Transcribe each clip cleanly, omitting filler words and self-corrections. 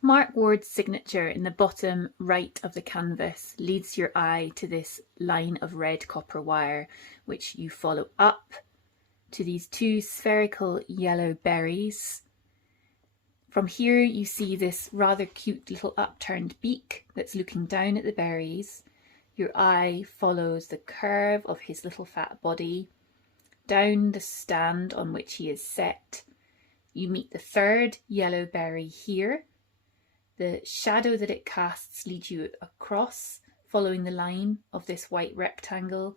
Mark Ward's signature in the bottom right of the canvas leads your eye to this line of red copper wire, which you follow up to these two spherical yellow berries. From here you see this rather cute little upturned beak that's looking down at the berries. Your eye follows the curve of his little fat body down the stand on which he is set. You meet the third yellow berry here. The shadow that it casts leads you across, following the line of this white rectangle,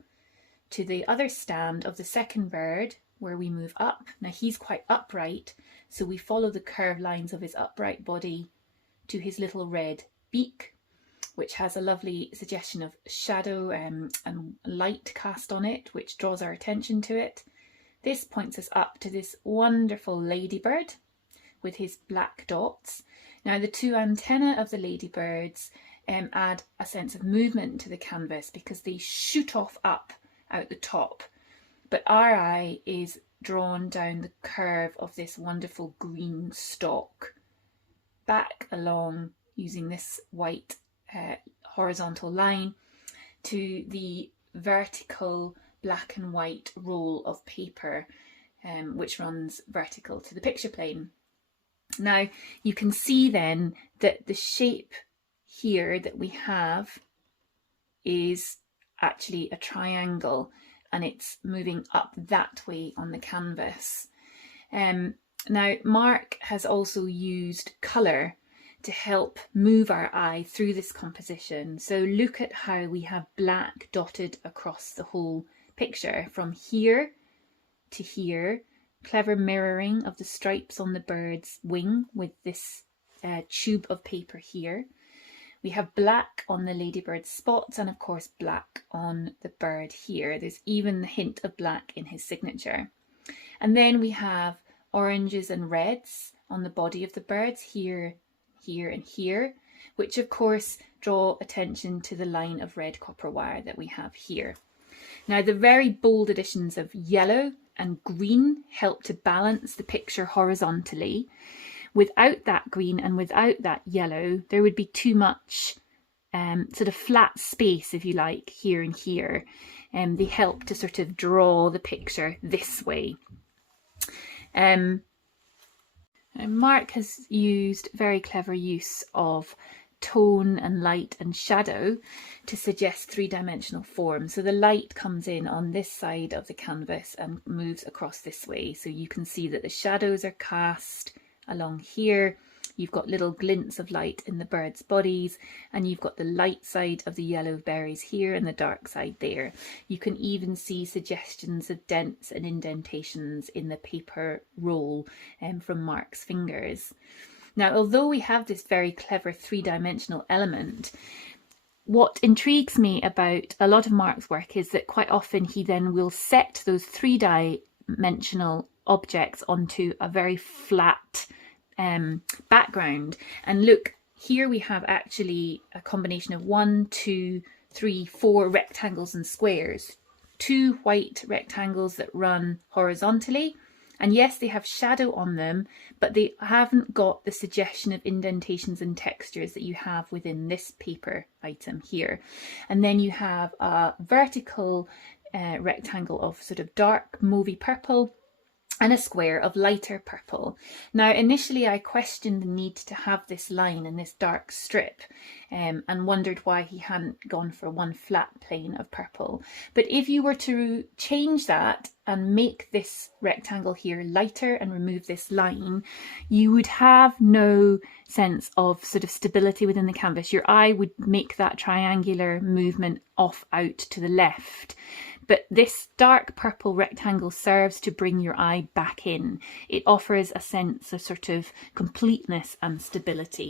to the other stand of the second bird, where we move up. Now he's quite upright, so we follow the curved lines of his upright body to his little red beak, which has a lovely suggestion of shadow and light cast on it, which draws our attention to it. This points us up to this wonderful ladybird with his black dots. Now the two antennae of the ladybirds add a sense of movement to the canvas because they shoot off up out the top, but our eye is drawn down the curve of this wonderful green stalk back along using this white horizontal line to the vertical black and white roll of paper which runs vertical to the picture plane. Now you can see then that the shape here that we have is actually a triangle, and it's moving up that way on the canvas. Now Mark has also used colour to help move our eye through this composition. So look at how we have black dotted across the whole picture from here to here. Clever mirroring of the stripes on the bird's wing with this tube of paper here. We have black on the ladybird's spots and of course black on the bird here. There's even the hint of black in his signature. And then we have oranges and reds on the body of the birds here, here and here, which of course draw attention to the line of red copper wire that we have here. Now the very bold additions of yellow and green help to balance the picture horizontally. Without that green and without that yellow, there would be too much sort of flat space, if you like, here and here. They help to sort of draw the picture this way. Mark has used very clever use of tone and light and shadow to suggest three-dimensional form. So the light comes in on this side of the canvas and moves across this way. So you can see that the shadows are cast along here. You've got little glints of light in the birds' bodies, and you've got the light side of the yellow berries here and the dark side there. You can even see suggestions of dents and indentations in the paper roll from Mark's fingers. Now, although we have this very clever three-dimensional element, what intrigues me about a lot of Mark's work is that quite often he then will set those three-dimensional objects onto a very flat background. And look, here we have actually a combination of 1, 2, 3, 4 rectangles and squares. 2 white rectangles that run horizontally. And yes, they have shadow on them, but they haven't got the suggestion of indentations and textures that you have within this paper item here. And then you have a vertical rectangle of sort of dark mauvey purple and a square of lighter purple. Now, initially I questioned the need to have this line and this dark strip and wondered why he hadn't gone for one flat plane of purple. But if you were to change that and make this rectangle here lighter and remove this line, you would have no sense of sort of stability within the canvas. Your eye would make that triangular movement off out to the left. But this dark purple rectangle serves to bring your eye back in. It offers a sense of sort of completeness and stability.